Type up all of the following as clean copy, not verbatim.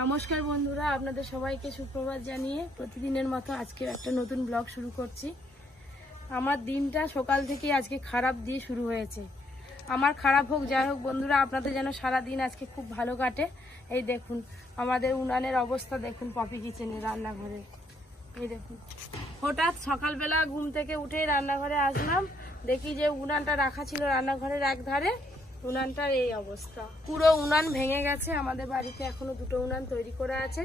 নমস্কার বন্ধুরা, আপনাদের সবাইকে সুপ্রভাত জানিয়ে প্রতিদিনের মতো আজকে একটা নতুন ব্লগ শুরু করছি। আমার দিনটা সকাল থেকে আজকে খারাপ দিয়ে শুরু হয়েছে। আমার খারাপ হোক যাই হোক বন্ধুরা, আপনাদের যেন সারা দিন আজকে খুব ভালো কাটে। এই দেখুন আমাদের উনানের অবস্থা দেখুন, পপি কিচেনে রান্নাঘরে। এই দেখুন হঠাৎ সকালবেলা ঘুম থেকে উঠেই রান্নাঘরে আসলাম, দেখি যে উনানটা রাখা ছিল রান্নাঘরের এক ধারে, উনানটার এই অবস্থা। পুরো উনান ভেঙে গেছে। আমাদের বাড়িতে এখনো দুটো উনান তৈরি করা আছে,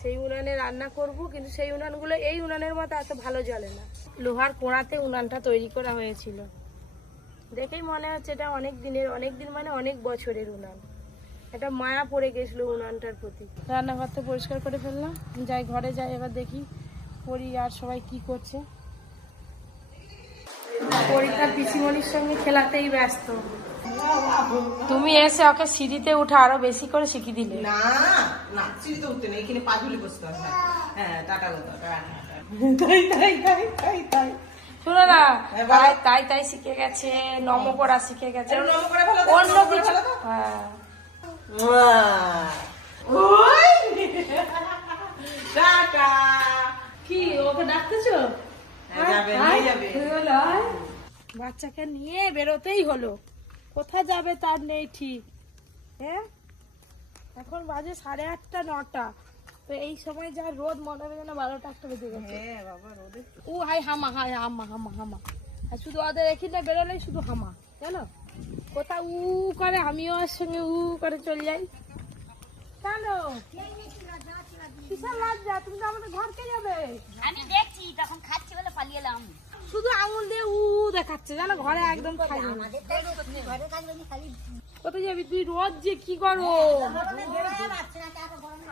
সেই উনানে রান্না করব, কিন্তু সেই উনানগুলো এই উনানের মতো এত ভালো জ্বলে না। লোহার কোড়াতে উনানটা তৈরি করা হয়েছিল, দেখেই মনে হচ্ছে এটা অনেক দিন মানে অনেক বছরের উনান। এটা মায়া পড়ে গেছিল উনানটার প্রতি। রান্নাঘরটা পরিষ্কার করে ফেললাম, যাই ঘরে যাই, এবার দেখি পরি আর সবাই কি করছে। পরীক্ষার পিসিমণির সঙ্গে খেলাতেই ব্যস্ত। তুমি এসে ওকে সিঁড়িতে উঠে আরো বেশি করে শিখিয়ে দিলে। না না, সিঁড়িতে উঠতে নেই, এখানে পা ঝুলে বসতে হবে। হ্যাঁ, টাটা গো টাটা। তাই শোনো না, তাই শিখে গেছে, নম করা শিখে গেছে, অন্য কিছু। হ্যাঁ টাটা। কি ওকে ডাকতেছো? বাচ্চাকে নিয়ে বেরোতেই হলো, কোথা যাবে তার নেই ঠিক। হ্যাঁ, এখন বাজে 8:30 9টা, তো এই সময় যা রোদ, মনে হবে যেন 12টা 1টা বেজে গেছে। হ্যাঁ বাবা, রোদে ও হাই হামা, হাই হামা হামা হামা, আর শুধু ওদের এখানে বেরোলেই শুধু হামা, জানো কোথা উ করে, আমিও ওর সঙ্গে উ করে চলে যাই। কেন কিসের লজ্জা? তুমি তো আমাদের ঘরকে যাবে। আমি দেখছি তখন খাচ্ছি বলে পালিয়ে এলাম। শুধু আঙুল দিয়ে উ দেখাচ্ছে, জানো ঘরে একদম খাই না। কোথায় যাবি তুই? রোজ যে কি করো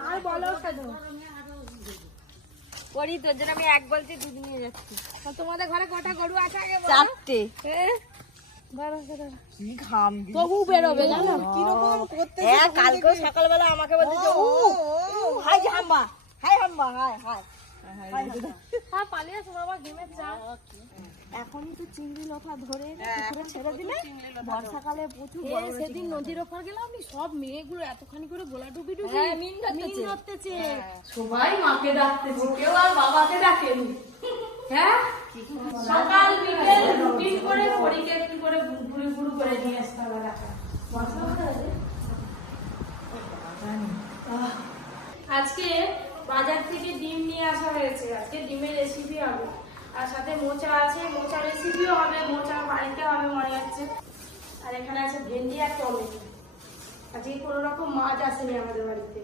আর বলো কেন? করি তোর জন্য আমি এক বলতে দুধ নিয়ে যাচ্ছি। তোমাদের ঘরে কটা গরু আছে আগে বলো? 4টে। তবু বেরোবে, জানো কিরকম করতে। হ্যাঁ, কালকে সকালবেলা আমাকে বলতে যে হাই হাম্বা, হাই হাম্বা, হাই হাই। হ্যাঁ, পালিয়ে আসো বাবা, ঘেমের চা। এখনই তো চিংড়ি লোফা ধরে পুকুরে ছেড়ে দিলে, বর্ষাকালে প্রচুর সেদিন নদীর ওপর গেলাম, সব মেয়েগুলো এতখানি করে গোলা ডুবি হ্যাঁ, মিন ধরতেছে। সবাই মাকে ডাকতেছে, কেউ আর বাবাকে ডাকেনি। হ্যাঁ, সকাল বিকেল রুটিন করে পরীকে একটু করে ঘুরে ঘুরে করে নিয়ে আসতে হবে ডাকা। আজকে বাজার থেকে ডিম নিয়ে আসা হয়েছে, আজকে ডিমের রেসিপি হবে, আর সাথে মোচা আছে, মোচা রেসিপিও হবে, মোচা বাড়িতে হবে মনে হচ্ছে। আর এখানে আছে ভেন্ডি আর টমেটো। আজকে কোনো রকম মাছ আসেনি আমাদের বাড়িতে।